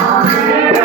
Amen.